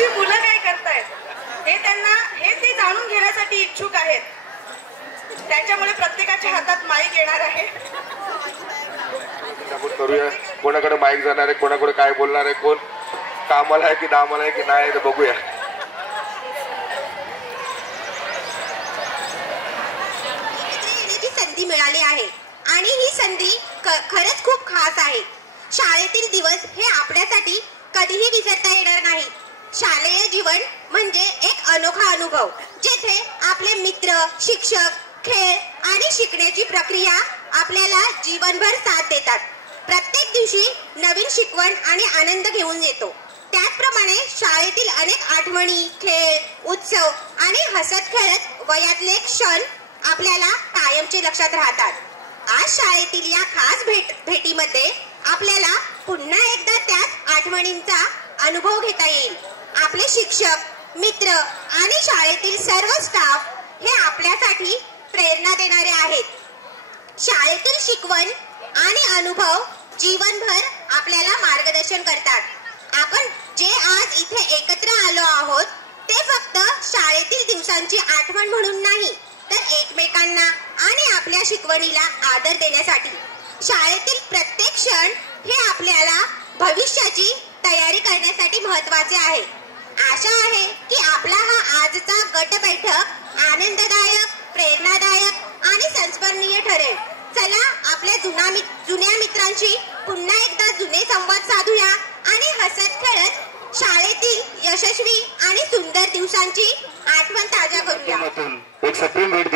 तुमची मुलं काय करतायत हे ते जाणून घेण्यासाठी इच्छुक आहेत. त्याच्यामुळे प्रत्येकाच्या हातात माईक येणार आहे. आपण करूया. कोणाकडे माईक जाणार आहे, कोणाकडे काय बोलणार आहे, कोण कामाला आहे की दामाला आहे की नाही, बघूया. संधी मिळाली आहे आणि ही संधी खरंच खूप खास आहे. शाळेतील दिवस हे आपल्यासाठी कधीही विसरता येणार नाही. शालेय जीवन म्हणजे एक अनोखा अनुभव, जेथे आपले मित्र, शिक्षक, खेळ आणि शिकण्याची प्रक्रिया आपल्याला जीवनभर साथ देतात. प्रत्येक दिवशी नवीन शिकवण आणि आनंद घेऊन येतो. त्याचप्रमाणे शाळेतील अनेक आठवणी, खेळ, उत्सव आणि हसत खेळत वयातले क्षण आपल्याला कायमचे लक्षात राहतात. आज शाळेतील या खास भेटीमध्ये आपल्याला पुन्हा एकदा त्याच आठवणींचा अनुभव घेता येईल. आपले शिक्षक, मित्र आणि शाळेतील सर्व स्टाफ हे आपल्यासाठी प्रेरणा देणारे आहेत. शाळेतील शिकवण आणि अनुभव जीवनभर आपल्याला मार्गदर्शन करतात. आपण जे आज इथे एकत्र आलो आहोत ते फक्त शाळेतील दिवसांची आठवण म्हणून नाही, तर एकमेकांना आणि आपल्या शिकवणीला आदर देण्यासाठी. शाळेतील प्रत्येक क्षण हे आपल्याला भविष्याची तयारी करण्यासाठी महत्त्वाचे आहे. आशा आहे की आपला हा आजचा गट बैठक आनंददायक, प्रेरणादायक आणि संस्मरणीय ठरेल. चला आपल्या जुन्या मित्रांशी पुन्हा एकदा जुने संवाद साधूया आणि हसत खेळत शाळेतील यशस्वी आणि सुंदर दिवसांची आठवण ताजा करूया. एक सप्रेम भेट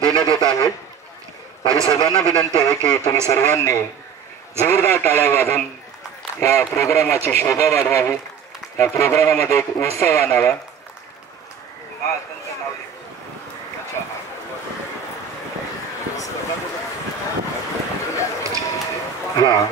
देण्यात येत आहे. माझी सर्वांना विनंती आहे की तुम्ही सर्वांनी जोरदार टाळ्या वाजवून या प्रोग्रामाची शोभा वाढवावी, या प्रोग्रामामध्ये एक उत्सव आणावा. हा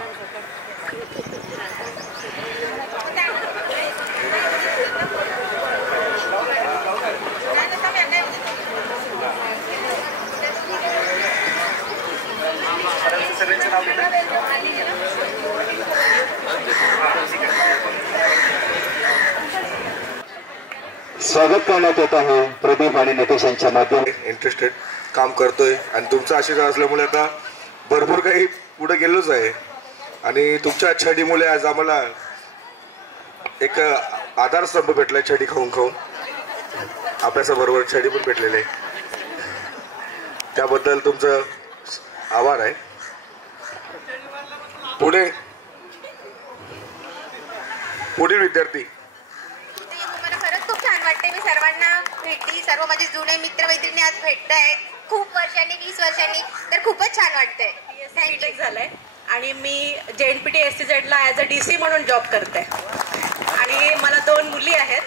स्वागत करण्यात येत आहे प्रदीप आणि नितेश यांच्या माध्यमातून. इंटरेस्टेड काम करतोय आणि तुमचा आशीर्वाद असल्यामुळे आता भरपूर काही पुढे गेलोच आहे. आणि तुमच्या छडीमुळे आज आम्हाला एक आधारस्तंभ भेटलाय. छडी खाऊन खाऊन अभ्यासाबरोबर छडी पण भेटलेले, त्याबद्दल तुमचं आभार आहे. पुढील विद्यार्थी. मला खरंच खूप छान वाटते. मी सर्वांना भेटली, सर्व माझे जुने मित्र मैत्रिणी आज भेटत आहेत. खूप वर्षांनी, 20 वर्षांनी, तर खूपच छान वाटतंय. थँक्यू झालंय. आणि मी JNPT SCZ ला ॲज अ DC म्हणून जॉब करते आणि मला 2 मुली आहेत.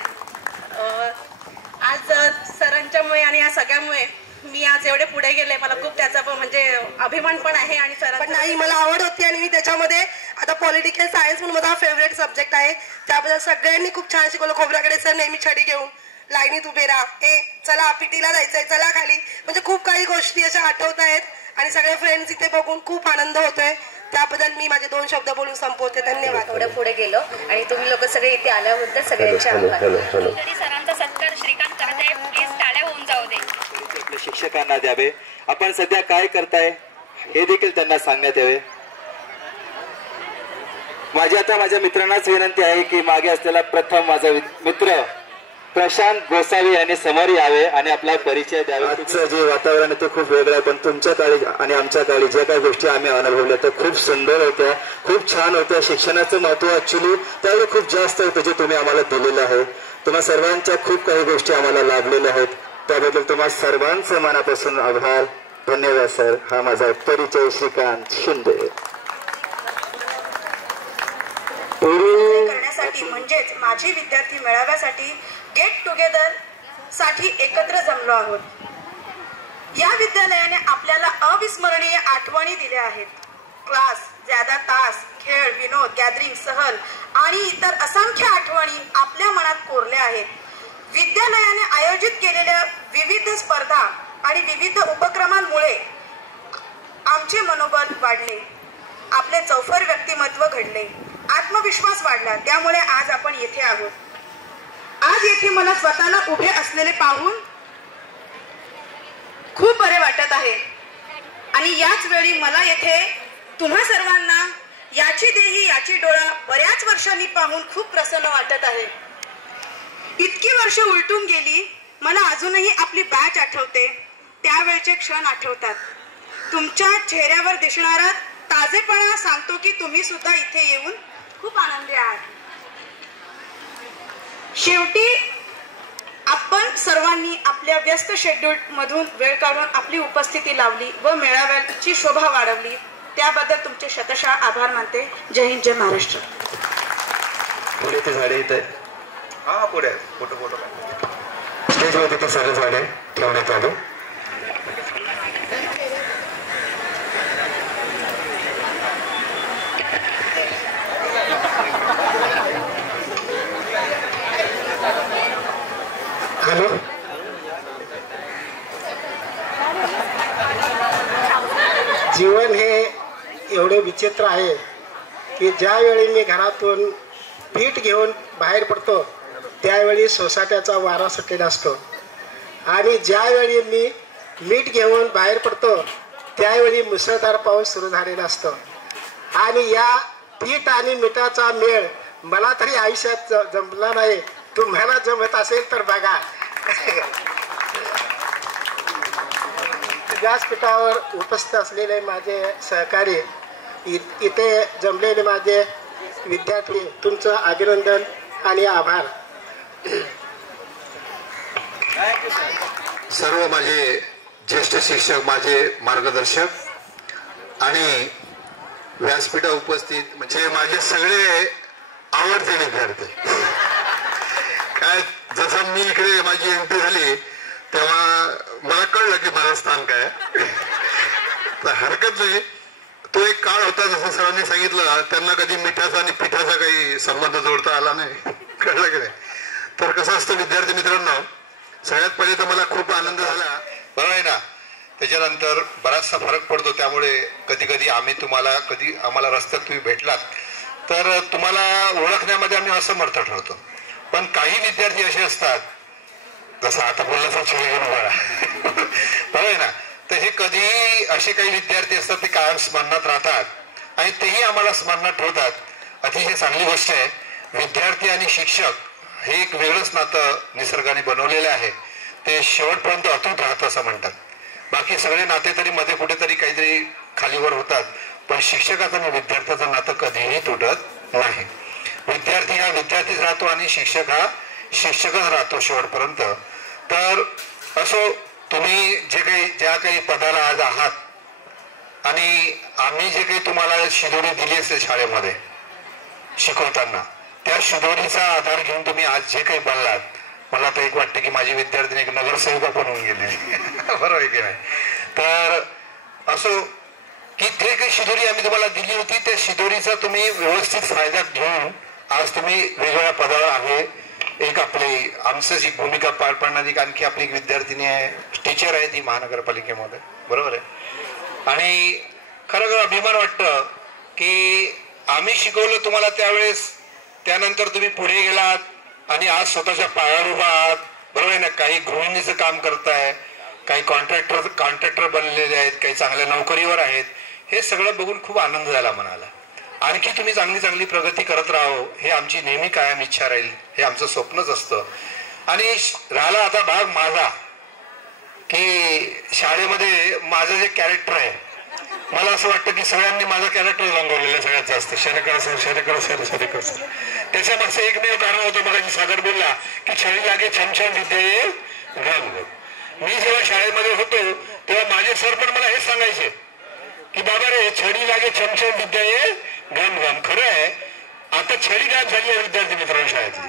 आज सरांच्यामुळे आणि या सगळ्यामुळे मी आज एवढे पुढे गेले. मला खूप त्याचा म्हणजे अभिमान पण आहे आणि पण नाही, मला आवड होती आणि मी त्याच्यामध्ये आता पॉलिटिकल सायन्स म्हणून माझा फेवरेट सब्जेक्ट आहे. त्याबद्दल सगळ्यांनी खूप छान शिकवलं. खोबऱ्याकडे सर नेहमी छडी घेऊन लाईनीत उभे राहा, चला पिटीला जायचंय, चला खाली, म्हणजे खूप काही गोष्टी अशा आठवत आहेत आणि सगळे फ्रेंड्स इथे बघून खूप आनंद होतोय. त्याबद्दल मी माझे 2 शब्द बोलून संपवते. धन्यवाद. थोडं पुढे गेलो आणि तुम्ही लोक सगळे इथे आल्याबद्दल सगळ्यांचे आभार. सरांचा सत्कार श्रीकांत करताय, प्लीज टाळ्या होऊन जाऊ दे. आपल्या शिक्षकांना द्यावे. आपण सध्या काय करताय हे देखील त्यांना सांगण्यात यावे. माझी आता माझ्या मित्रांनाच विनंती आहे की मागे असलेला प्रथम माझा मित्र प्रशांत गोसावी यांनी समोर यावे आणि आपला परिचय द्यावा. आजचं जे वातावरण आहे ते खूप वेगळं आहे, पण तुमच्या काळी आणि आमच्या काळी ज्या काही गोष्टी आम्ही अनुभवल्या त्या खूप सुंदर होत्या, खूप छान होत्या. शिक्षणाचं महत्व ऍक्च्युली त्यावेळी खूप जास्त होतं जे तुम्ही आम्हाला दिलेलं आहे. तुम्हा सर्वांच्या खूप काही गोष्टी आम्हाला लाभलेल्या आहेत. त्याबद्दल तुम्हा सर्वांचं मनापासून आभार. धन्यवाद सर. हा माझा परिचय श्रीकांत शिंदे. करण्यासाठी म्हणजेच माझी विद्यार्थी मेळाव्यासाठी गेट टुगेदर साठी एकत्र जमलो आहोत. या विद्यालयाने आपल्याला अविस्मरणीय आठवणी दिल्या आहेत. क्लास, ज्यादा तास, खेळ, विनोद, गॅदरिंग, सहल आणि इतर असंख्य आठवणी आपल्या मनात कोरल्या आहेत. विद्यालयाने आयोजित केलेल्या विविध स्पर्धा आणि विविध उपक्रमांमुळे आमचे मनोबल वाढले, आपले चौफर व्यक्तिमत्व घडले, आत्मविश्वास वाढला. त्यामुळे आज आपण येथे आहोत. आज इथे मला स्वतःला उभे असलेले पाहून खूप बरे वाटत आहे आणि याच वेळी मला येथे तुम्हा सर्वांना याची देही याची डोळा बऱ्याच वर्षांनी पाहून खूप प्रसन्न वाटत आहे. इतकी वर्ष उलटून गेली, मला अजूनही आपली बॅच आठवते, त्यावेळचे क्षण आठवतात. तुमच्या चेहऱ्यावर दिसणारा ताजेपणा सांगतो की तुम्ही सुद्धा इथे येऊन खूप आनंदी आहात. शेवटी आपण सर्वांनी आपल्या व्यस्त शेड्यूल मधून वेळ काढून आपली उपस्थिती लावली व मेळाव्याची शोभा वाढवली, त्याबद्दल तुमचे शतशः आभार मानते. जय हिंद, जय महाराष्ट्र. पुढे ते झाडे इथे पुढे फोटो स्टेजवरती ते सगळे झाडे ठेवण्यात आले. हॅलो, जीवन हे एवढे विचित्र आहे की ज्यावेळी मी घरातून पीठ घेऊन बाहेर पडतो त्यावेळी सोसाट्याचा वारा सुटलेला असतो आणि ज्यावेळी मी मीठ घेऊन बाहेर पडतो त्यावेळी मुसळधार पाऊस सुरू झालेला असतो. आणि या पीठ आणि मिठाचा मेळ मला तरी आयुष्यात जमला नाही. तुम्हाला जमत असेल तर बघा. व्यासपीठावर उपस्थित असलेले माझे सहकारी, इथे जमलेले माझे विद्यार्थी, तुमचं अभिनंदन आणि आभार. सर्व माझे ज्येष्ठ शिक्षक, माझे मार्गदर्शक आणि व्यासपीठा उपस्थित म्हणजे माझे सगळे आवडते विद्यार्थी. काय जसं मी इकडे माझी एंट्री झाली तेव्हा मला कळलं की माझं स्थान काय. तर हरकत नाही, तो एक काळ होता जसं सरांनी सांगितलं, त्यांना कधी मिठाचा आणि पिठाचा काही संबंध जोडता आला नाही. कळलं की नाही. तर कसं असतं विद्यार्थी मित्रांनो, सगळ्यात पहिले तर मला खूप आनंद झाला, बरोबर आहे ना. त्याच्यानंतर बराचसा फरक पडतो, त्यामुळे कधी कधी आम्हाला रस्त्यात तुम्ही भेटलात तर तुम्हाला ओळखण्यामध्ये आम्ही असमर्थ ठरतो. पण काही विद्यार्थी असे असतात, जसं आता बोललं छळी घेऊन बघा, बरोबर आहे ना. तर हे कधी असे काही विद्यार्थी असतात ते कायम स्मरणात राहतात आणि तेही आम्हाला स्मरणात ठेवतात. अतिशय चांगली गोष्ट आहे. विद्यार्थी आणि शिक्षक हे एक वेगळंच नातं निसर्गाने बनवलेलं आहे. ते शेवटपर्यंत अतूट राहतं असं म्हणतात. बाकी सगळे नाते तरी मध्ये कुठेतरी काहीतरी खालीवर होतात, पण शिक्षकाचं आणि विद्यार्थ्याचं नातं कधीही तुटत नाही. विद्यार्थी हा विद्यार्थीच राहतो आणि शिक्षक हा शिक्षकच राहतो शेवटपर्यंत. तर असो, तुम्ही ज्या काही पदाला आज आहात आणि आम्ही जे काही तुम्हाला शिदोरी दिली असेल शाळेमध्ये शिकवताना, त्या शिदोरीचा आधार घेऊन तुम्ही आज जे काही बनलात, मला तर एक वाटतं की माझी विद्यार्थिनी एक नगरसेविका पण होऊन गेली. बरोबर आहे की नाही. तर असो की जे काही शिदोरी आम्ही तुम्हाला दिली होती त्या शिदोरीचा तुम्ही व्यवस्थित फायदा घेऊन आज तुम्ही वेगवेगळ्या पदावर आहे. एक आमचं जी भूमिका पार पाडणारी आणखी आपली एक विद्यार्थिनी आहे, टीचर आहे ती महानगरपालिकेमध्ये, बरोबर आहे. आणि खरं अभिमान वाटतं की आम्ही शिकवलं तुम्हाला त्यावेळेस, त्यानंतर तुम्ही पुढे गेलात आणि आज स्वतःच्या पायावर उभा आहात, बरोबर आहे ना. काही गृहिणीचं काम करताय, काही कॉन्ट्रॅक्टर बनलेले आहेत, काही चांगल्या नोकरीवर आहेत. हे सगळं बघून खूप आनंद झाला मनाला. आणखी तुम्ही चांगली प्रगती करत राहो, हे आमची नेहमी कायम इच्छा राहील. हे आमचं स्वप्नच असतं. आणि राहिला आता भाग माझा, की शाळेमध्ये माझं जे कॅरेक्टर आहे, मला असं वाटतं की सगळ्यांनी माझं कॅरेक्टर रंगवलेलं सगळ्यात जास्त. शरेकर सर. त्याच्या मागचं एकमेव कारण होतं, मला सागर बोलला की छळी लागे छमछम विद्ये घाम. मी जेव्हा शाळेमध्ये होतो तेव्हा माझे सर पण मला हेच सांगायचे की बाबा रे, छडी लागे छमछम विद्ये घाम घाम. खरं आहे, आता छडी गायब झाली आहे विद्यार्थी मित्रांनो शाळेतली.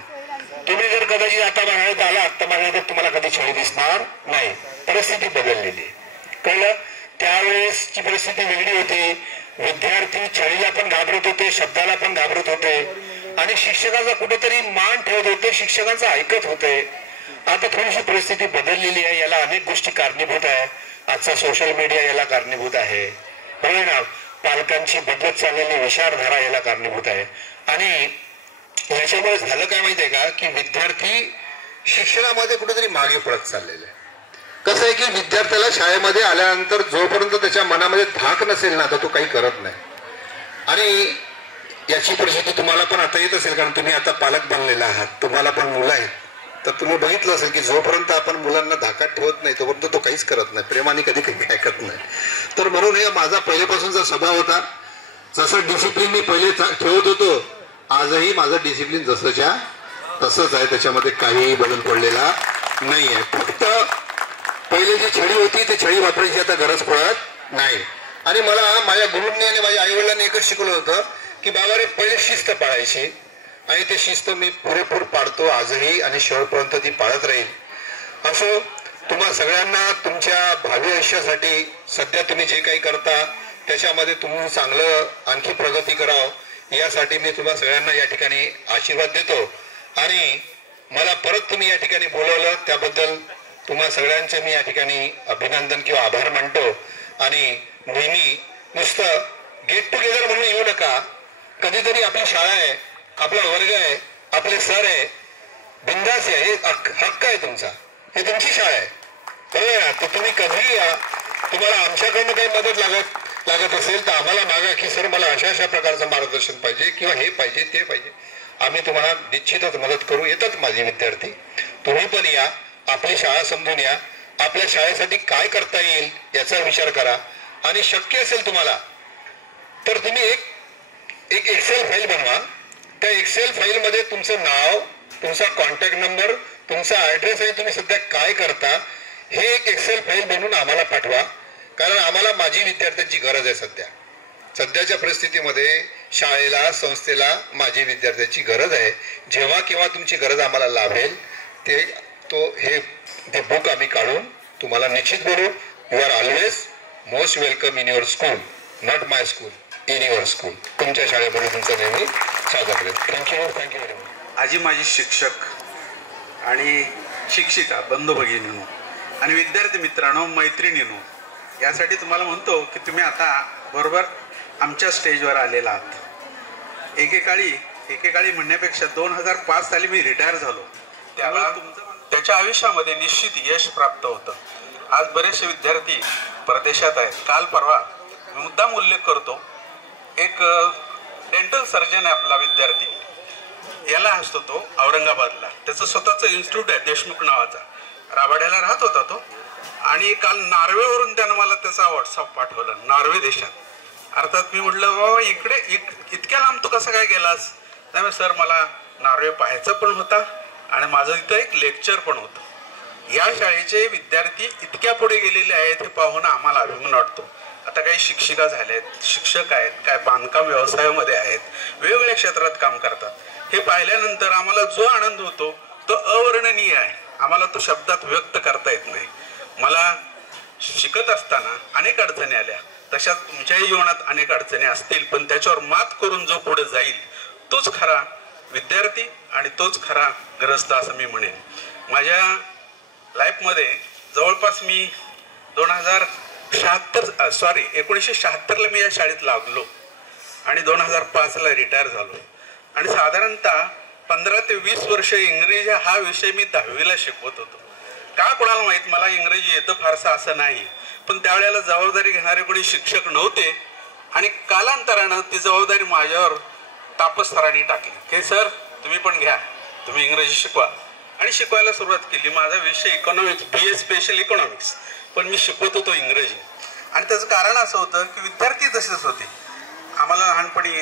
तुम्ही जर कदाचित आता बाहेर आलात तर माझ्या तुम्हाला कधी छडी दिसणार नाही. परिस्थिती बदललेली, कळलं. त्यावेळेसची परिस्थिती वेगळी होती. विद्यार्थी छडीला पण घाबरत होते, शब्दाला पण घाबरत होते आणि शिक्षकाचा कुठेतरी मान ठेवत होते, शिक्षकांचं ऐकत होते. आता थोडीशी परिस्थिती बदललेली आहे. याला अनेक गोष्टी कारणीभूत आहे. आजचा सोशल मीडिया याला कारणीभूत आहे, बरोबर ना. पालकांची बदलत चाललेली विचारधारा याला कारणीभूत आहे. आणि याच्यामुळे झालं काय माहितीये का, की विद्यार्थी शिक्षणामध्ये कुठेतरी मागे पडत चाललेलं आहे. कसं आहे की विद्यार्थ्याला शाळेमध्ये आल्यानंतर जोपर्यंत त्याच्या मनामध्ये धाक नसेल ना तर तो काही करत नाही. आणि याची परिस्थिती तुम्हाला पण आता येत असेल, कारण तुम्ही आता पालक बनलेला आहात, तुम्हाला पण मुलं आहेत. तर तुम्ही बघितलं असेल की जोपर्यंत आपण मुलांना धाकात ठेवत नाही तोपर्यंत तो काहीच करत नाही, प्रेमाने कधी काही ऐकत नाही. तर म्हणून हे माझा पहिल्यापासूनचा स्वभाव होता. जसं डिसिप्लिन मी पहिले ठेवत होतो, आजही माझं डिसिप्लिन जसंच्या तसंच आहे, त्याच्यामध्ये काहीही बदल पडलेला नाही आहे. फक्त पहिले जी छडी होती ती छडी वापरायची आता गरज पडत नाही. आणि मला माझ्या गुरूंनी आणि माझ्या आईवडिलांनी एकच शिकवलं होतं की बाबा रे, पहिले शिस्त पाळायची आणि ते शिस्त मी पुरेपूर पाळतो आजही आणि शेवटपर्यंत ती पाळत राहील. असो, तुम्हा सगळ्यांना तुमच्या भावी आयुष्यासाठी सध्या तुम्ही जे काही करता त्याच्यामध्ये तुम्ही चांगलं आणखी प्रगती करावं यासाठी मी तुम्हा सगळ्यांना या ठिकाणी आशीर्वाद देतो. आणि मला परत तुम्ही या ठिकाणी बोलवलं त्याबद्दल तुम्हा सगळ्यांचे मी या ठिकाणी अभिनंदन किंवा आभार मानतो. आणि नेहमी नुसतं गेट टुगेदर म्हणून येऊ नका. कधीतरी आपली शाळा आहे, आपला वर्ग आहे, आपले सर आहे, बिंदास आहे, हे हक्क आहे तुमचा, हे तुमची शाळा आहे, बरोबर आहे. तर तुम्ही कधीही या. तुम्हाला आमच्याकडनं काही मदत लागत असेल तर आम्हाला मागा की सर मला अशा अशा प्रकारचं मार्गदर्शन पाहिजे किंवा हे पाहिजे ते पाहिजे, आम्ही तुम्हाला निश्चितच मदत करू. येतात माझे विद्यार्थी, तुम्ही पण या, आपली शाळा समजून या, आपल्या शाळेसाठी काय करता येईल याचा विचार करा. आणि शक्य असेल तुम्हाला तर तुम्ही एक एक्सेल फाईल बनवा. त्या एक्सेल फाईलमध्ये तुमचं नाव, तुमचा कॉन्टॅक्ट नंबर, तुमचा ऍड्रेस आणि तुम्ही सध्या काय करता हे एक एक्सेल फाईल बनवून आम्हाला पाठवा. कारण आम्हाला माझी विद्यार्थ्यांची गरज आहे. सध्याच्या परिस्थितीमध्ये शाळेला, संस्थेला माझी विद्यार्थ्यांची गरज आहे. जेव्हा केव्हा तुमची गरज आम्हाला लाभेल हे बुक आम्ही काढून तुम्हाला निश्चित बोलू. You are always most welcome in your school, not my school, in your school. तुमच्या शाळेमध्ये तुमचं नेहमी स्वागत करेल. Thank you very much. आजी माझी शिक्षक आणि शिक्षिका, बंधू भगिनींनो आणि विद्यार्थी मित्रांनो, मैत्रिणींनो, यासाठी तुम्हाला म्हणतो की तुम्ही आता बरोबर आमच्या स्टेजवर आलेला आहात. एकेकाळी म्हणण्यापेक्षा 2005 साली मी रिटायर झालो, त्यावेळेला त्याच्या आयुष्यामध्ये निश्चित यश प्राप्त होतं. आज बरेचसे विद्यार्थी परदेशात आहेत. काल परवा मुद्दाम उल्लेख करतो, एक डेंटल सर्जन आहे आपला विद्यार्थी, याला असतो तो औरंगाबादला, त्याचं स्वतःचं इन्स्टिट्यूट आहे देशमुख नावाचा, राबाड्याला राहत होता तो. आणि काल नॉर्वेवरून त्यानं मला त्याचा व्हॉट्सअप पाठवला, नॉर्वे देशात. अर्थात मी म्हटलं बाबा इकडे इतक्या लांब तू कसं काय गेलास? नाही सर, मला नॉर्वे पाहायचं पण होता आणि माझं इथं एक लेक्चर पण होतं. या शाळेचे विद्यार्थी इतक्या पुढे गेलेले आहेत हे पाहून आम्हाला अभिमान वाटतो. आता काही शिक्षिका झाल्यात, शिक्षक आहेत, काय बांधकाम व्यवसायामध्ये आहेत, वेगवेगळ्या क्षेत्रात काम करतात. हे पाहिल्यानंतर आम्हाला जो आनंद होतो तो अवर्णनीय आहे. आम्हाला तो शब्दात व्यक्त करता येत नाही. मला शिकत असताना अनेक अडचणी आल्या, तशाच तुमच्याही जीवनात अनेक अडचणी असतील, पण त्याच्यावर मात करून जो पुढे जाईल तोच खरा विद्यार्थी आणि तोच खरा ग्रस्त असं मी म्हणेन. माझ्या लाईफमध्ये जवळपास मी 1976ला मी या शाळेत लागलो आणि 2005ला रिटायर झालो. आणि साधारणतः 15 ते 20 वर्ष इंग्रजी हा विषय मी 10वीला शिकवत होतो. का कोणाला माहित, मला इंग्रजी येतं फारसं असं नाही, पण त्यावेळेला जबाबदारी घेणारे कोणी शिक्षक नव्हते. आणि कालांतरानं ती जबाबदारी माझ्यावर तापस सरांनी टाकली की सर तुम्ही पण घ्या, तुम्ही इंग्रजी शिकवा. आणि शिकवायला सुरुवात केली. माझा विषय इकॉनॉमिक्स, BA स्पेशल इकॉनॉमिक्स, पण मी शिकवत होतो इंग्रजी. आणि त्याचं कारण असं होतं की विद्यार्थी तसेच होते. आम्हाला लहानपणी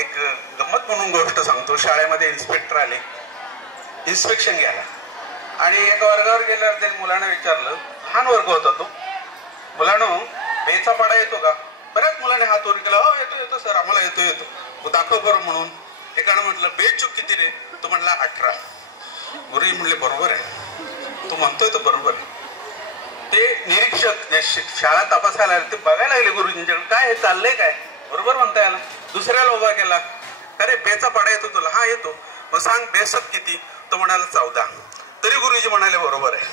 एक गंमत म्हणून गोष्ट सांगतो, शाळेमध्ये इन्स्पेक्टर आले इन्स्पेक्शन घ्यायला आणि एका वर्गावर गेल्यावर त्यांनी मुलांना विचारलं, लहान वर्ग होता तो, मुलांनो बेचा पाडा येतो का? बऱ्याच मुलांनी हात वर केला, हो येतो सर, आम्हाला येतो. दाखव बरं म्हणून. एकानं म्हटलं बेच चूक किती रे? तो म्हणला 18. गुरुजी म्हणले बरोबर आहे, तू म्हणतोय तो बरोबर आहे. ते निरीक्षक शाळा तपासायला आले, ते बघायला लागले गुरुजींच्याकडे, काय हे चाललंय काय, बरोबर म्हणता याला. दुसऱ्याला उभा केला, अरे बेचा पाडा येतो तुला? हा येतो. मग सांग बेसक किती? तो म्हणाला 14. तरी गुरुजी म्हणाले बरोबर आहे.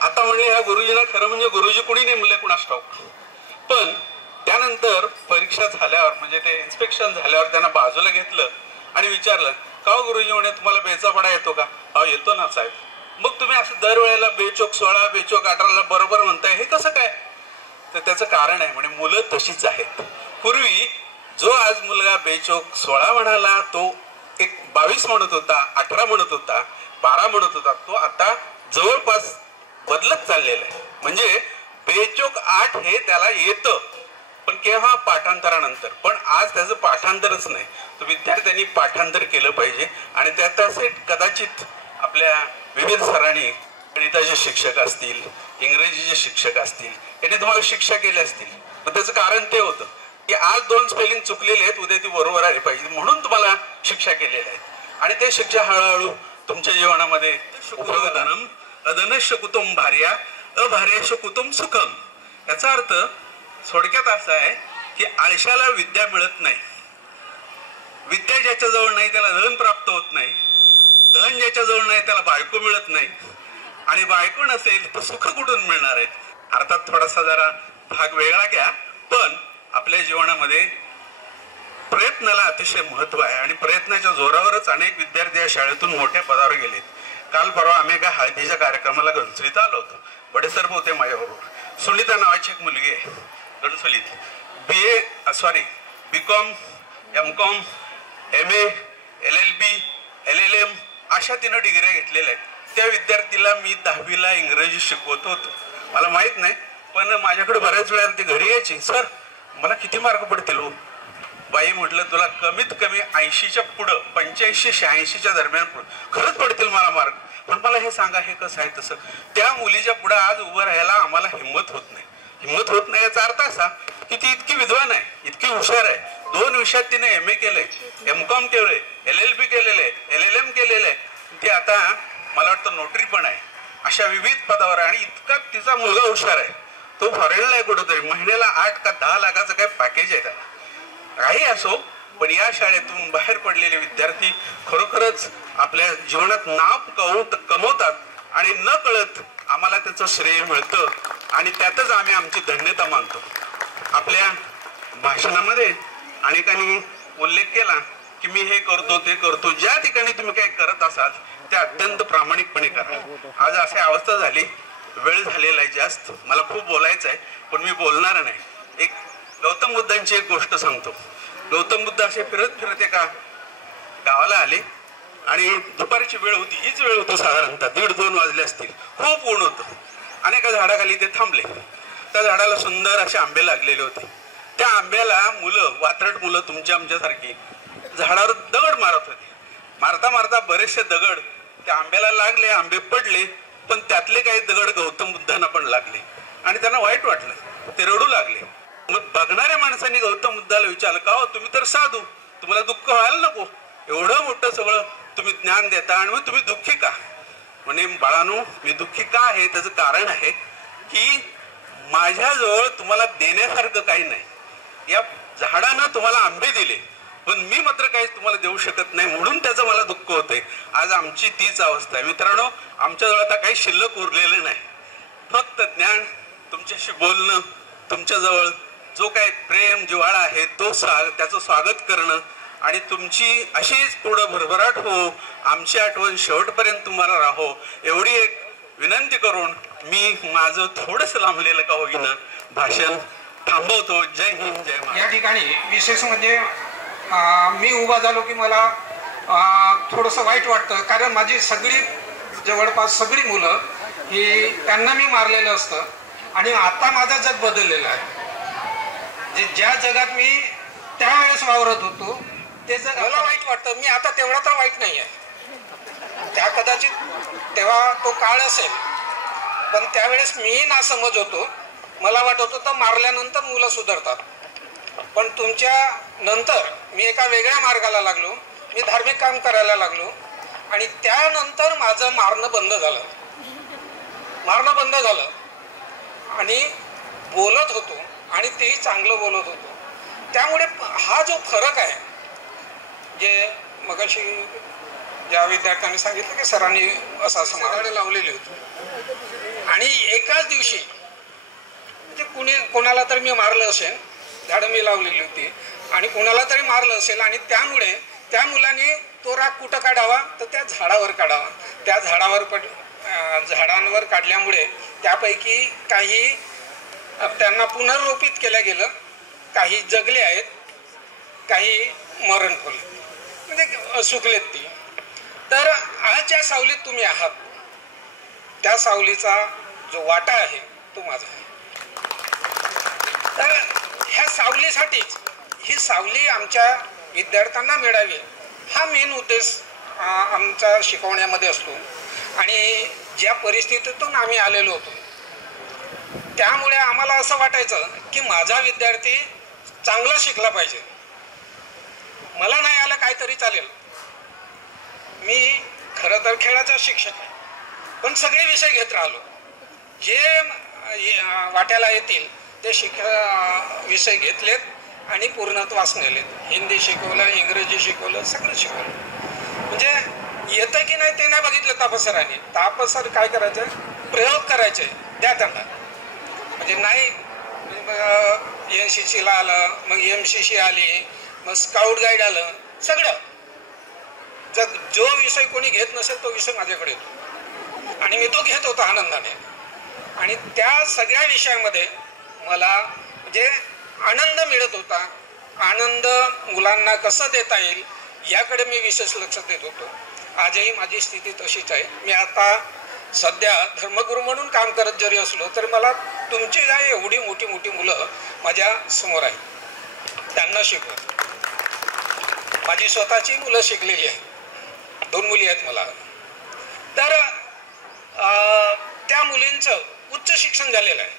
आता म्हणले ह्या गुरुजीला खरं म्हणजे गुरुजी कुणी नेमले कुणास ठाऊक. पण त्यानंतर परीक्षा झाल्यावर म्हणजे ते इन्स्पेक्शन झाल्यावर त्यांना बाजूला घेतलं आणि विचारलं, का गुरुजी म्हणे तुम्हाला बेचा पाडा येतो का? अहो येतो ना साहेब. मग तुम्ही असं दरवेळेला बेचोक 16 बेचोक 18ला बरोबर म्हणताय, हे कसं काय? तर त्याचं कारण आहे म्हणजे मुलं तशीच आहेत. पूर्वी जो आज मुलगा बेचोक 16 म्हणाला तो एक 22 म्हणत होता, 18 म्हणत होता, 12 म्हणत होता, तो आता जवळपास बदलत चाललेला आहे. म्हणजे बेचोक 8 हे त्याला येतं, पण केव्हा? पाठांतरानंतर. पण आज त्याचं पाठांतरच नाही. तर विद्यार्थ्यांनी पाठांतर केलं पाहिजे आणि त्याचे कदाचित आपल्या विविध सरांनी, गणिताचे शिक्षक असतील, इंग्रजीचे शिक्षक असतील, यांनी तुम्हाला शिक्षा केली असतील. पण त्याचं कारण ते होतं की आज 2 स्पेलिंग चुकलेले आहेत, उद्या ती बरोबर आली पाहिजे म्हणून तुम्हाला शिक्षा केलेल्या आहेत. आणि ते शिक्षा हळूहळू तुमच्या जीवनामध्ये उपयोगधनम अधनश्य कुटुंब भार्या अभार्याश कुटुंब सुखम. याचा अर्थ थोडक्यात असा आहे की आळशाला विद्या मिळत नाही. विद्या ज्याच्या जवळ नाही त्याला धन प्राप्त होत नाही. धन ज्याच्या जवळ नाही त्याला बायको मिळत नाही. आणि बायको नसेल तर सुख कुठून मिळणार आहेत? अर्थात थोडासा जरा भाग वेगळा घ्या, पण आपल्या जीवनामध्ये प्रयत्नाला अतिशय महत्व आहे आणि प्रयत्नाच्या जोरावरच अनेक विद्यार्थी या शाळेतून मोठ्या पदावर गेलेत. काल परवा आम्ही एका हळदीच्या कार्यक्रमाला घनसोलीत आलो होतो. बडेसर होते माझ्याबरोबर. सुनीता नावाची एक मुलगी आहे घनसोलीत. BCom, MCom, MA, LLB, LLM अशा 3 डिग्र्या घेतलेल्या आहेत. त्या विद्यार्थीला मी 10वीला इंग्रजी शिकवत होतो. मला माहित नाही, पण माझ्याकडे बऱ्याच वेळा ती घरी यायची. सर मला किती मार्क पडतील हो? बाई म्हटलं तुला कमीत कमी 80च्या पुढं, 85-86च्या दरम्यान खरंच पडतील मला मार्क. पण मला हे सांगा हे कसं आहे तसं. त्या मुलीच्या पुढे आज उभं राहायला आम्हाला हिंमत होत नाही. हिंमत होत नाही याचा अर्थ असा की ती इतकी विद्वान आहे, इतकी हुशार आहे. 2 विषयात तिने MA केलंय, MCom केलंय, LLB केलेलं आहे, LLM केलेलं आहे. ती आता मला वाटतं नोटरी पण आहे. अशा विविध पदावर आणि इतका तिचा मुलगा हुशार आहे. तो फॉरेनला आहे कुठंतरी. महिन्याला 8 का 10 लाखाचं काय पॅकेज आहे त्याला. काही असो, पण या शाळेतून बाहेर पडलेले विद्यार्थी खरोखरच आपल्या जीवनात नाव कमवतात आणि न कळत आम्हाला त्याचं श्रेय मिळतं आणि त्यातच आम्ही आमची धन्यता मानतो. आपल्या भाषणामध्ये अनेकांनी उल्लेख केला की मी हे करतो ते करतो. ज्या ठिकाणी तुम्ही काही करत असाल ते अत्यंत प्रामाणिकपणे करा. आज अशी अवस्था झाली, वेळ झालेला आहे जास्त, मला खूप बोलायचं आहे पण मी बोलणार नाही. एक गौतम बुद्धांची एक गोष्ट सांगतो. गौतम बुद्ध असे फिरत फिरत एका गावाला आले आणि दुपारची वेळ होती. हीच वेळ होती साधारणतः 1:30-2 वाजले असतील. खूप ऊन होतं आणि एका झाडाखाली ते थांबले. त्या झाडाला सुंदर असे आंबे लागलेले होते. त्या आंब्याला मुलं, वात्रट मुलं तुमच्या आमच्यासारखी, झाडावर दगड मारत होते. मारता मारता बरेचसे दगड त्या आंब्याला लागले, आंबे पडले, पण त्यातले काही दगड गौतम बुद्धांना पण लागले आणि त्यांना वाईट वाटलं. ते रडू लागले. मग बघणाऱ्या माणसांनी गौतम बुद्धाला विचारलं, का हो तुम्ही तर साधू, तुम्हाला दुःख व्हायला नको, एवढं मोठं सगळं तुम्ही ज्ञान देता आणि मग तुम्ही दुःखी का? म्हणे बाळांनो, मी दुःखी का आहे त्याचं कारण आहे की माझ्याजवळ तुम्हाला देण्यासारखं काही नाही. या झाडानं तुम्हाला आंबे दिले पण मी मात्र काहीच तुम्हाला देऊ शकत नाही, म्हणून त्याचं मला दुःख होतंय. आज आमची तीच अवस्था आहे मित्रांनो. आमच्याजवळ आता काही शिल्लक उरलेलं नाही. फक्त ज्ञान, तुमच्याशी बोलणं, तुमच्याजवळ जो काही प्रेम जिव्हाळा आहे तो त्याचं स्वागत करणं आणि तुमची अशीच पुढं भरभराट हो, आमची आठवण शेवटपर्यंत तुम्हाला राहो, एवढी एक विनंती करून मी माझं थोडंसं लांबलेलं का होईना भाषण थांबवतो. जय हिंद, जय महाराष्ट्र. या ठिकाणी विशेष म्हणजे मी उभा झालो की मला थोडंसं वाईट वाटतं, कारण माझी जवळपास सगळी मुलं ही त्यांना मी मारलेलं असतं आणि आता माझं जग बदललेलं आहे. ज्या जगात मी त्यावेळेस वावरत होतो ते जग मला वाईट वाटतं. मी आता तेवढा तर वाईट नाही आहे. त्या कदाचित तेव्हा तो काळ असेल, पण त्यावेळेस मीही नासमज होतो. मला वाटत होतं मारल्यानंतर मुलं सुधारतात, पण तुमच्या नंतर मी एका वेगळ्या मार्गाला लागलो. मी धार्मिक काम करायला लागलो आणि त्यानंतर माझं मारणं बंद झालं आणि बोलत होतो आणि तेही चांगलं बोलत होतो. त्यामुळे हा जो फरक आहे, जे मगाशी ज्या विद्यार्थ्यांनी सांगितलं की सरांनी असं झाडं लावलेली होती आणि एकाच दिवशी म्हणजे कोणाला तरी मी मारलं असेल, झाडं मी लावलेली होती आणि कोणाला तरी मारलं असेल आणि त्यामुळे त्या मुलाने तो राग कुठं काढावा तर त्या झाडावर काढावा. त्या झाडांवर काढल्यामुळे त्यापैकी काही त्यांना पुनर्रोपित केलं गेलं, काही जगले आहेत, काही मरण पावले म्हणजे सुकलेत ती. तर आज ज्या सावलीत तुम्ही आहात त्या सावलीचा जो वाटा आहे तो माझा आहे. तर ह्या सावलीसाठीच ही सावली आमच्या विद्यार्थ्यांना मिळावी हा मेन उद्देश आमचा शिकवण्यामध्ये असतो. आणि ज्या परिस्थितीतून आम्ही आलेलो होतो त्यामुळे आम्हाला असं वाटायचं की माझा विद्यार्थी चांगला शिकला पाहिजे. मला नाही आलं काहीतरी चालेल. मी खरं तर खेळाचा शिक्षक आहे, पण सगळे विषय घेत राहिलो. जे वाट्याला येतील ते विषय घेतलेत आणि पूर्णत्वास नेलेत. हिंदी शिकवलं, इंग्रजी शिकवलं, सगळं शिकवलं. म्हणजे येतं की नाही ते नाही बघितलं तापसरांनी. तापसर काय करायचं, प्रयोग करायचे द्या त्यांना. म्हणजे नाही NCC ला आलं, मग MCC आली, मग स्काउट गाईड आलं, सगळं. जर जो विषय कोणी घेत नसेल तो विषय माझ्याकडे येतो आणि मी तो घेत होतो आनंदाने. आणि त्या सगळ्या विषयामध्ये मला म्हणजे आनंद मिळत होता. आनंद मुलांना कसं देता येईल याकडे मी विशेष लक्ष देत होतो. आजही माझी स्थिती तशीच आहे. मी आता सध्या धर्मगुरू म्हणून काम करत जरी असलो तरी मला तुमची काय एवढी मोठी मोठी मुलं माझ्या समोर आहेत, त्यांना शिकवत. माझी स्वतःची मुलं शिकलेली आहेत, 2 मुली आहेत मला. तर त्या मुलींचं उच्च शिक्षण झालेलं आहे.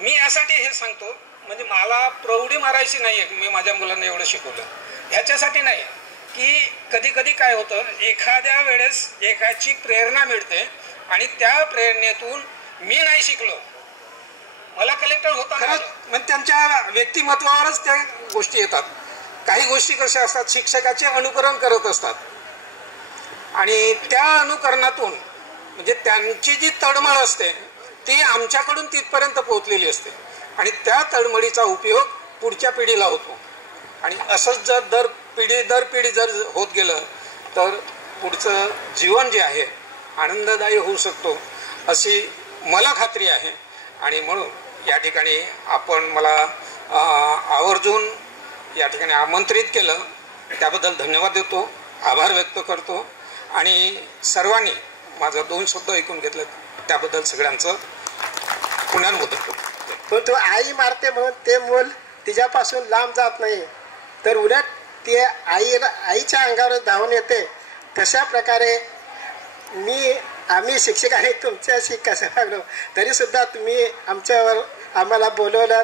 मी यासाठी हे सांगतो म्हणजे मला प्रौढी मारायची नाही आहे मी माझ्या मुलांना एवढं शिकवलं, ह्याच्यासाठी नाही की कधी कधी काय होतं एखाद्या वेळेस एकाची प्रेरणा मिळते आणि त्या प्रेरणेतून मी नाही शिकलो, मला कलेक्टर होता म्हणजे त्यांच्या व्यक्तिमत्वावरच त्या गोष्टी येतात. काही गोष्टी कशा असतात शिक्षकाचे अनुकरण करत असतात आणि त्या अनुकरणातून म्हणजे त्यांची जी तळमळ असते ती आमच्याकडून तिथपर्यंत पोहोचलेली असते आणि त्या तळमळीचा उपयोग पुढच्या पिढीला होतो. आणि असंच जर दर पिढी जर होत गेलं तर पुढचं जीवन जे आहे आनंददायी होऊ शकतो अशी मला खात्री आहे. आणि म्हणून या ठिकाणी आपण मला आवर्जून या ठिकाणी आमंत्रित केलं त्याबद्दल धन्यवाद देतो, आभार व्यक्त करतो. आणि सर्वांनी माझं 2 शब्द ऐकून घेतलं त्याबद्दल सगळ्यांचं पुनर्मोदन करतो. पण तो आई मारते म्हणून ते मूल तिच्यापासून लांब जात नाही, तर उलट ते आईच्या अंगावर धावून येते. तशा प्रकारे आम्ही शिक्षकांनी तुमच्याशी कसं वागलो तरी सुद्धा तुम्ही आम्हाला बोलवलं,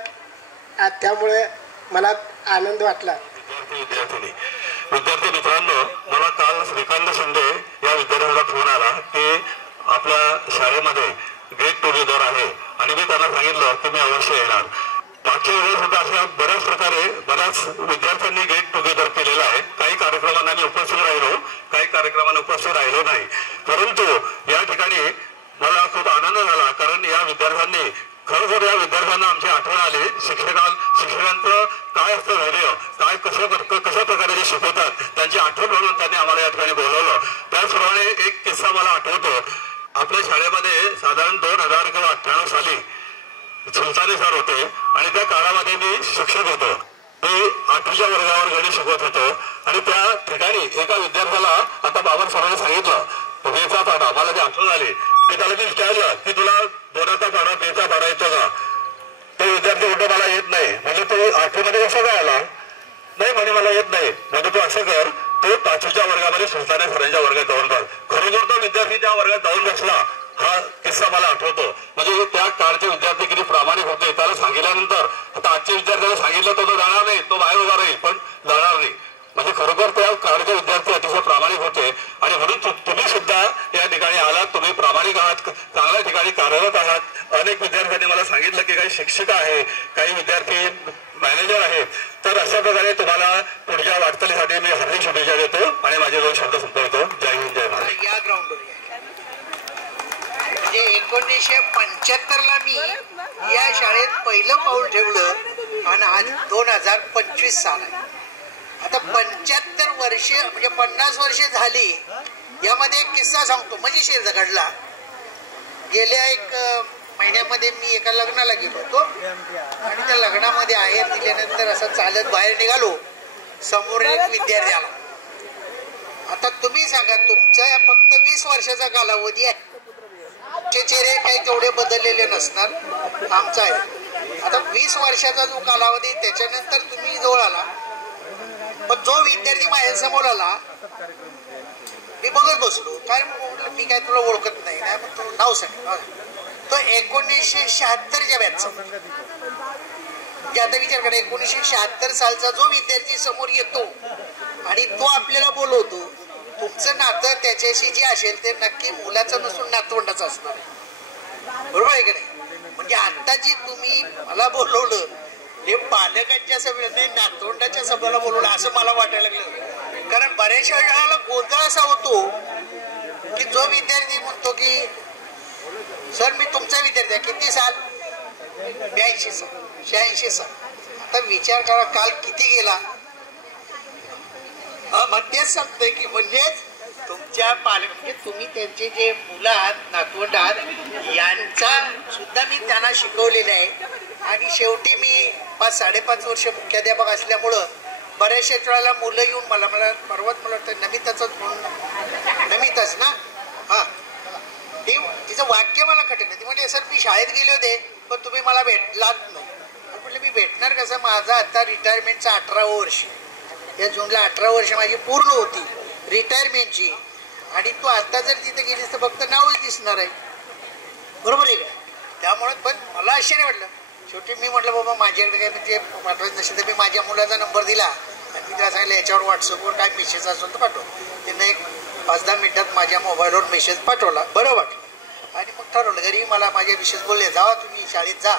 त्यामुळे मला आनंद वाटला. विद्यार्थी मित्रांनो, मला काल श्रीकांत शिंदे या विद्यार्थ्याला फोन आला की आपल्या शाळेमध्ये गेट टुगेदर आहे आणि मी त्यांना सांगितलं की मी अवश्य येणार. मागच्या वेळेस सुद्धा अशा बऱ्याच विद्यार्थ्यांनी गेट टुगेदर केलेलं आहे. काही कार्यक्रमांना मी उपस्थित राहिलो, काही कार्यक्रमांना उपस्थित राहिलो नाही. परंतु या ठिकाणी मला खूप आनंद झाला कारण या विद्यार्थ्यांनी खरोखर या विद्यार्थ्यांना आमची आठवण आली. शिक्षकांचं काय असतं धैर्य, काय कशा प्रकारे ते शिकवतात त्यांची आठवण म्हणून त्यांनी आम्हाला या ठिकाणी बोलवलं. त्याचप्रमाणे एक किस्सा मला आठवतो. आपल्या शाळेमध्ये साधारण 2098 साली सुलताने सर होते आणि त्या काळामध्ये मी शिक्षक होतो. मी 8वीच्या वर्गावर गणित शिकवत होतो आणि त्या ठिकाणी एका विद्यार्थ्याला आता बाबर सरांनी सांगितलं बेचा पाडा, मला ती आठवण आली की त्याला मी विचारलं की तुला बोराचा पाडा बेचा पाडा येतो का? तो विद्यार्थी म्हणतो मला येत नाही. म्हणजे तो 8वीमध्ये कसा काय आला? नाही म्हणे मला येत नाही. म्हणजे तू असं कर, तो 5वीच्या वर्गामध्ये सुलताने सरांच्या वर्गात जाऊन बघ. खरोखर तो विद्यार्थी त्या वर्गात जाऊन बसला. हा किस्सा मला आठवतो. म्हणजे त्या काळचे विद्यार्थी किती प्रामाणिक होते. त्याला सांगितल्यानंतर आता आजच्या विद्यार्थ्याला सांगितलं तो जाणार नाही, तो बाहेर उभा राहील पण जाणार नाही. म्हणजे खरोखर त्या काळचे विद्यार्थी अतिशय प्रामाणिक होते आणि म्हणून तुम्ही सुद्धा या ठिकाणी आलात, तुम्ही प्रामाणिक आहात, चांगल्या ठिकाणी कार्यरत आहात. अनेक विद्यार्थ्यांनी मला सांगितलं की काही शिक्षक आहे, काही विद्यार्थी मॅनेजर आहेत. तर अशा प्रकारे तुम्हाला पुढच्या वाटचालीसाठी मी हार्दिक शुभेच्छा देतो आणि माझे 2 शब्द संपवतो. जय हिंद, जय महाराष्ट्र. या ग्राउंडवर म्हणजे 1975ला मी या शाळेत पहिलं पाऊल ठेवलं आणि आज 2025 साल आहे. आता 75 वर्षे म्हणजे 50 वर्षे झाली यामध्ये एक किस्सा सांगतो, मजेशीर घडला. गेल्या एक महिन्यामध्ये मी एका लग्नाला गेलो होतो आणि त्या लग्नामध्ये आहेर दिल्यानंतर असं चालत बाहेर निघालो. समोर एक विद्यार्थी आला. आता तुम्ही सांगा, तुमच्या फक्त 20 वर्षाचा कालावधी आहे, चेहरे काही तेवढे बदललेले नसणार, आमचा आहे. आता 20 वर्षाचा जो कालावधी, त्याच्यानंतर तुम्ही जवळ आला. पण जो विद्यार्थी माझ्या समोर आला, मी बघत बसलो. काय म्हटलं, मी काय तुला ओळखत नाही ना, मग तू नाव सांग. तो 1976च्या बॅचचा. आता विचार करा, 1976 सालचा जो विद्यार्थी समोर येतो आणि तो आपल्याला बोलवतो, तुमचं नातं त्याच्याशी जे असेल ते नक्की मुलाचं नसून नातवंडाचं असणार आहे. बरोबर आहे की नाही? म्हणजे आता जी तुम्ही मला बोलवलं हे पालकांच्या सभेला नाही, नातवंडाच्या सभेला बोलवलं असं मला वाटायला लागलं. कारण बऱ्याचशा वेळेला गोंधळ असा होतो की जो विद्यार्थी म्हणतो की सर मी तुमचा विद्यार्थी आहे, किती साल? 82 साल, 86 साल. आता विचार करा, काल किती गेला. मग तेच सांगतोय की म्हणजेच तुमच्या पालक, म्हणजे तुम्ही त्यांचे जे मुलं आहात, नातवंड आहात, यांचा सुद्धा मी त्यांना शिकवलेलं आहे. आणि शेवटी मी 5-5.5 वर्ष मुख्याध्यापक असल्यामुळं बऱ्याचशा वेळेला मुलं येऊन मला परवाच मला वाटतं नमिताच म्हणून, नमिताच ना, हां, ती तिचं वाक्य मला कठीण नाही. ती म्हणजे सर मी शाळेत गेले होते पण तुम्ही मला भेटलात नाही. म्हटलं मी भेटणार कसं, माझा आता रिटायरमेंटचा 18वं वर्ष, या जूनला 18 वर्ष माझी पूर्ण होती रिटायरमेंटची. आणि तू आता जर तिथे गेलीस तर फक्त नावच दिसणार आहे. बरोबर आहे का? त्यामुळे पण मला आश्चर्य वाटलं. शेवटी मी म्हटलं बाबा माझ्याकडे काय म्हणजे पाठवायचं नसेल तर मी माझ्या मुलाचा नंबर दिला आणि मी त्याला सांगितलं याच्यावर व्हॉट्सअपवर काय मेसेज असेल तर पाठव. त्यांना एक 5-10 मिनिटात माझ्या मोबाईलवर मेसेज पाठवला. बरं वाटलं आणि मग ठरवलं. घरी मला माझे विशेष बोलले, जावा तुम्ही शाळेत जा,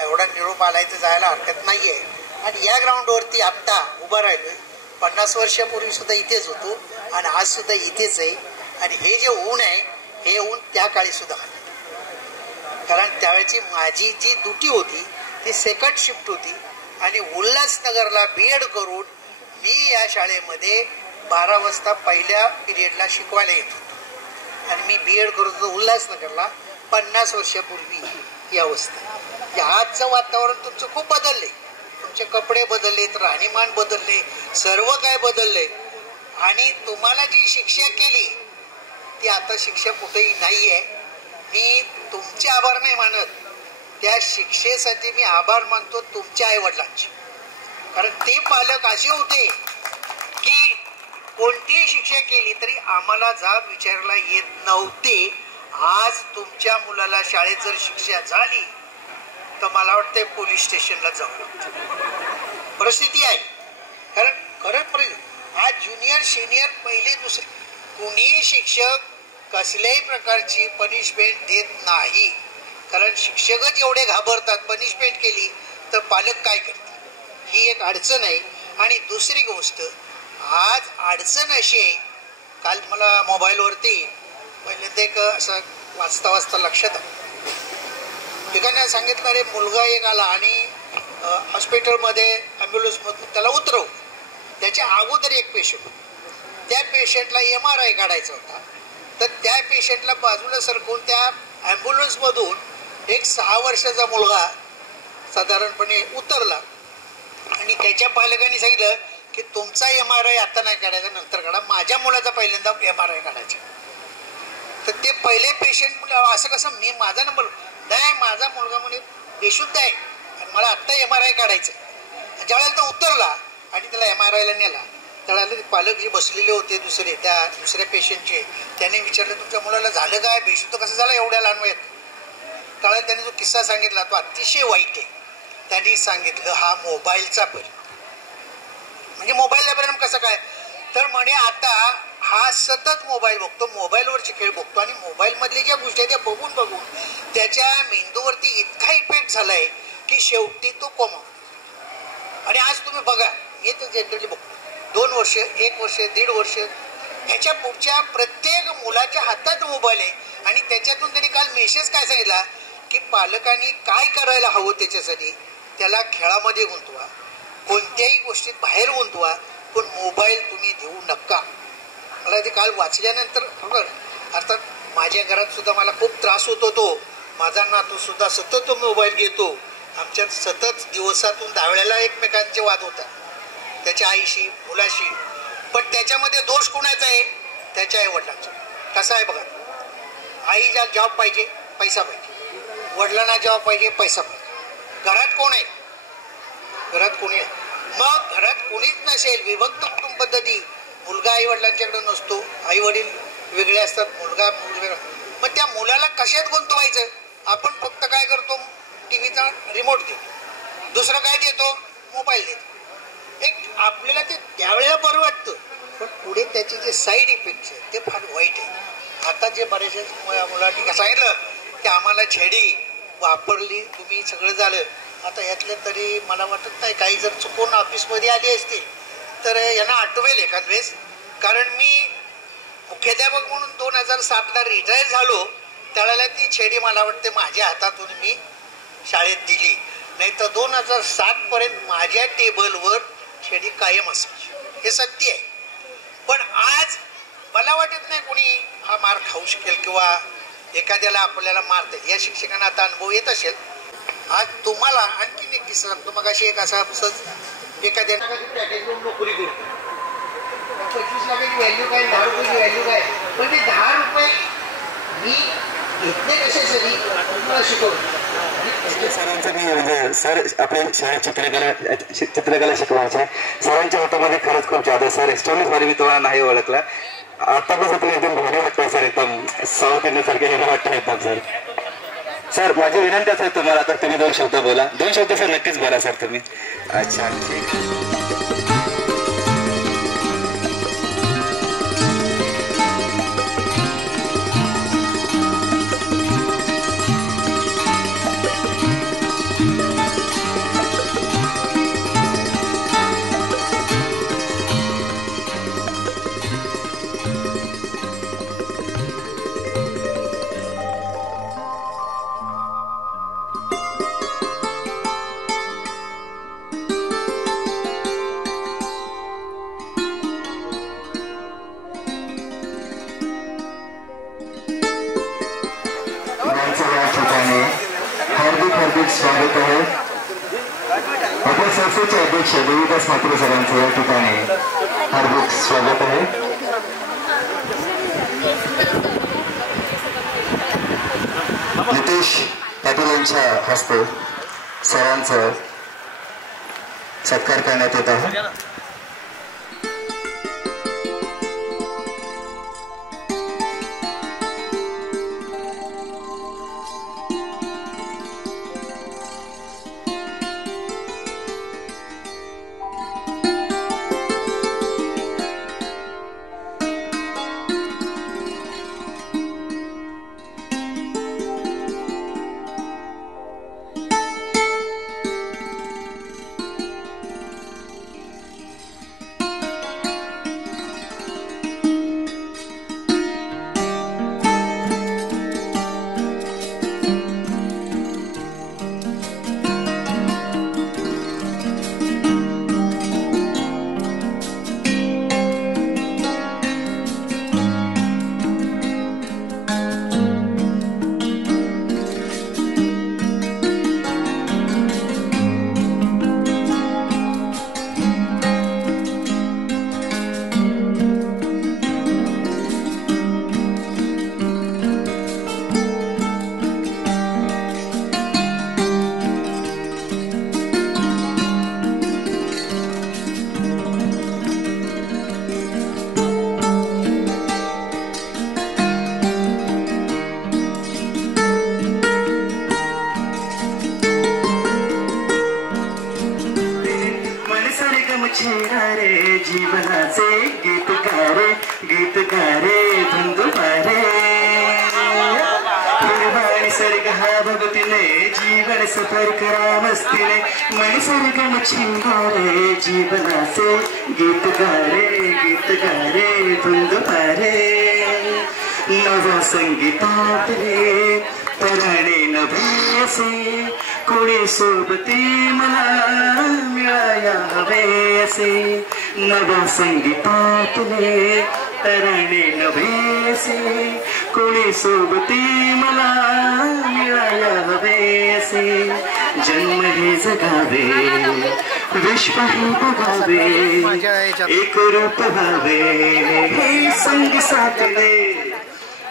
एवढा निरोप आलाय तर जायला हरकत नाही आहे. आणि या ग्राउंडवरती आत्ता उभा राहिलो. 50 वर्षापूर्वी सुद्धा इथेच होतो आणि आज सुद्धा इथेच आहे. आणि हे जे ऊन आहे हे ऊन त्या काळी सुद्धा आहे. कारण त्यावेळेची माझी जी ड्युटी होती ती सेकंड शिफ्ट होती आणि उल्हासनगरला BEd करून मी या शाळेमध्ये 12 वाजता पहिल्या पिरियडला शिकवायला येत होतो. आणि मी BEd करत होतो उल्हासनगरला 50 वर्षापूर्वी या अवस्थेत. आजचं वातावरण तुमचं खूप बदलले, तुमचे कपडे बदललेत, राहणीमान बदलले, सर्व काय बदलले. आणि तुम्हाला जी शिक्षा केली ती आता शिक्षा कुठेही नाही आहे. मी तुमचे आभार नाही मानत, त्या शिक्षेसाठी मी आभार मानतो तुमच्या आईवडिलांचे. कारण ते पालक असे होते की कोणतीही शिक्षा केली तरी आम्हाला जाब विचारायला येत नव्हते. आज तुमच्या मुलाला शाळेत जर शिक्षा झाली तर मला वाटतं पोलीस स्टेशनला जावं लागतं. परिस्थिती आहे. कारण खरंच आज ज्युनियर सिनियर पहिले दुसरे कोणीही शिक्षक कसल्याही प्रकारची पनिशमेंट देत नाही. कारण शिक्षकच एवढे घाबरतात, पनिशमेंट केली तर पालक काय करतात, ही एक अडचण आहे. आणि दुसरी गोष्ट, आज अडचण अशी आहे, काल मला मोबाईलवरती पहिल्यांदा एक असं वाचता वाचता लक्षात आलं. ठिकाणी सांगितलं अरे मुलगा एक आला आणि हॉस्पिटलमध्ये ॲम्ब्युलन्समधून त्याला उतरव. त्याच्या अगोदर एक पेशंट, त्या पेशंटला MRI काढायचा होता. तर त्या पेशंटला बाजूला सरकवून त्या ॲम्ब्युलन्समधून एक 6 वर्षाचा मुलगा साधारणपणे उतरला आणि त्याच्या पालकांनी सांगितलं की तुमचा MRI आता नाही काढायचा, नंतर काढा, माझ्या मुलाचा पहिल्यांदा MRI काढायचा. तर ते पहिले पेशंट असं कसं, मी माझा नंबर नाही, माझा मुलगा म्हणे बेशुद्ध आहे आणि मला आत्ता MRI काढायचं. ज्यावेळेला तो उतरला आणि त्याला MRIला नेला त्यावेळेला पालक जे बसलेले होते दुसरे, त्या दुसऱ्या पेशंटचे, त्याने विचारलं तुमच्या मुलाला झालं काय, बेशुद्ध कसं झालं एवढ्या लहान वयात. त्यावेळेला त्याने जो किस्सा सांगितला तो अतिशय वाईट आहे. त्यांनी सांगितलं हा मोबाईलचा परिणाम. म्हणजे मोबाईलचा परिणाम कसं काय, तर म्हणे आता हा सतत मोबाईल बघतो, मोबाईलवरचे खेळ बघतो आणि मोबाईलमधल्या ज्या गोष्टी आहेत त्या बघून बघून त्याच्या मेंदूवरती इतका इफेक्ट झालाय की शेवटी तो कोमा. आणि आज तुम्ही बघा, हे तर जनरली बघतो 2 वर्ष, 1 वर्ष, 1.5 वर्ष, ह्याच्या पुढच्या प्रत्येक मुलाच्या हातात मोबाईल आहे. आणि त्याच्यातून त्यांनी काल मेसेज काय सांगितला की पालकांनी काय करायला हवं त्याच्यासाठी, त्याला खेळामध्ये गुंतवा, कोणत्याही गोष्टीत बाहेर गुंतवा, पण मोबाईल तुम्ही देऊ नका. मला ते काल वाचल्यानंतर अर्थात माझ्या घरात सुद्धा मला खूप त्रास होत होतो. माझा नातू सुद्धा सतत मोबाईल घेतो. आमच्यात सतत दिवसातून 10 वेळेला एकमेकांचे वाद होतात, त्याच्या आईशी मुलाशी. पण त्याच्यामध्ये दोष कोणाचा आहे? त्याच्या आईवडिलांचा. कसा आहे बघा, आईला जॉब पाहिजे, पैसा पाहिजे, वडिलांना जॉब पाहिजे, पैसा पाहिजे. घरात कोण आहे? घरात कोणी आहे? मग घरात कोणीच नसेल, विभक्त कुटुंब पद्धती, मुलगा आई वडिलांच्याकडे नसतो, आई वडील वेगळे असतात, मुलगा वेगळा. मग त्या मुलाला कशात गुंतवायचं? आपण फक्त काय करतो? टीव्हीचा रिमोट देतो. दुसरं काय देतो? मोबाईल देतो. एक आपल्याला ते त्यावेळेला बरं वाटतं, पण पुढे त्याचे जे साईड इफेक्ट्स आहेत ते फार वाईट आहेत. आता जे बरेचसे मुलांनी सांगितलं की आम्हाला छेडी वापरली, तुम्ही सगळं झालं. आता यातले तरी मला वाटत नाही काही जर चुकून ऑफिसमध्ये आली असतील तर यांना आठवेल एखाद वेळेस. कारण मी मुख्याध्यापक म्हणून 2007ला रिटायर झालो, त्यावेळेला ती छेडी मला वाटते माझ्या हातातून मी शाळेत दिली. नाही तर 2007 पर्यंत माझ्या टेबलवर छेडी कायम असायची, हे सत्य आहे. पण आज मला वाटत नाही कोणी हा मार खाऊ शकेल किंवा एखाद्याला आपल्याला मार देईल. या शिक्षकांना आता अनुभव येत असेल. आज तुम्हाला आणखीन एक किस्सा सांगतो. मग अशी एक असा एखाद्या नोकरी करतो, 25 लाखाची व्हॅल्यू काय, 10 रुपयाची व्हॅल्यू काय, पण ते 10 रुपये मी घेतले कशासाठी? तुम्हाला शिकवलं. सरांचं मी म्हणजे सर आपल्या शाळेत चित्रकला शिकवायचे. सरांच्या हातामध्ये खरंच खूप जादू. सर एक्स्टर्नल मी तुम्हाला नाही ओळखला. आतापासून तुम्ही एकदम भारी वाटतंय सर, एकदम साऊथ इंडियनसारखे हे वाटतं एकदम सर. सर माझी विनंती असेल तुम्हाला, आता तुम्ही 2 शब्द बोला. 2 शब्द सर नक्कीच बोला सर तुम्ही. अच्छा ठीक. हार्दिक स्वागत आहे. आपल्या संस्थेचे अध्यक्ष देवीदास म्हात्रे सरांचं या ठिकाणी हार्दिक स्वागत आहे. नितेश पाटील यांच्या हस्ते सरांचा सत्कार करण्यात येत आहे. जीवनाचे गीत गारे धुंदुमारे निर्वाणी सर्ग हा भगतीने जीवन सफर करा मस्तीने मन सर्ग मच्छिंगारे जीवनाचे गीत गारे धुंदुमारे नवा संगीतात रे तराणे नभे असे कोणी सोबती मला मिळाया हवे असे नवा संगीतातले तराणे नभेसे कोणी सोबती मला मिळाया हवे असे जन्म हे जगावे विश्व हे बघावे एक रूप व्हावे हे संग साथले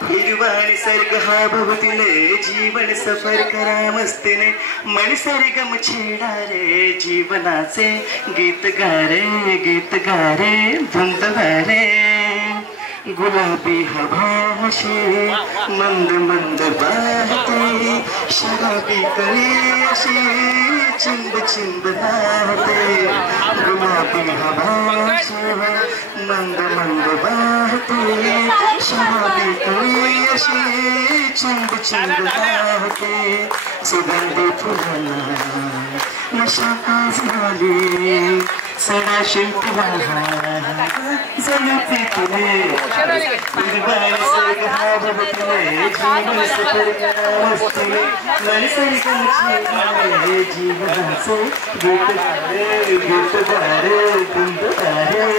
हिरवा निसर्ग हा भोवतीने जीवन सफर करा मस्तीने मन सरगम छेडा रे जीवनाचे गीत गारे धुंद वारे गुलाबी हवाशी मंद मंद वाहते शराबी कळे अशी चिंब चिंब वाहते गुलाबी हवाशी मंद मंद वाहते शराबी कळे अशी चिंब चिंब वाहते सुगंधी फुलांना नशा झाली सडा शिंपला जळते तुले जीवन सफर मस्तीने नैसर्गिक जीवनाचे गीत गारे धुंद गारे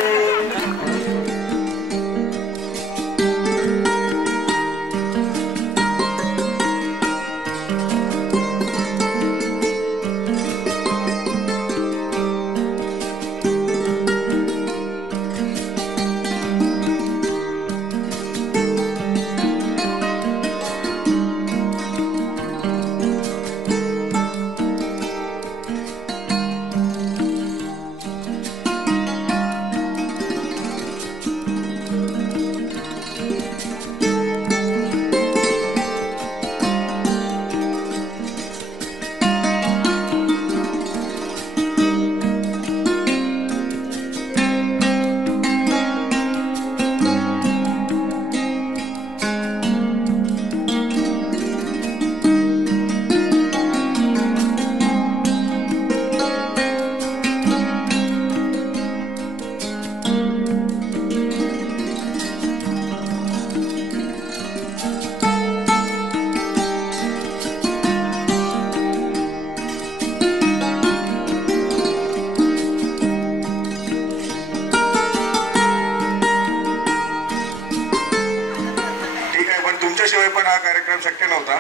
शक्य नव्हता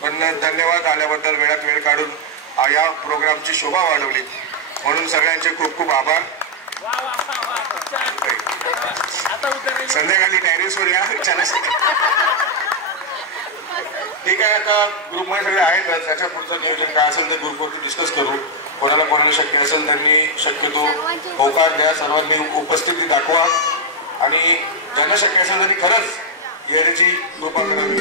पण धन्यवाद आल्याबद्दल वेळात वेळ काढून या प्रोग्रामची शोभा वाढवली म्हणून सगळ्यांचे खूप खूप आभार. संध्याकाळी टेरेसवर या ठीक आहे. आता ग्रुपमध्ये सगळे आहेत त्याच्या पुढचं नियोजन काय असेल ते ग्रुपवरती डिस्कस करू. कोणाला शक्य असेल त्यांनी शक्यतो होकार द्या. सर्वांनी उपस्थिती दाखवा आणि ज्यांना शक्य असेल त्यांनी खरंच येण्याची कृपा करावी.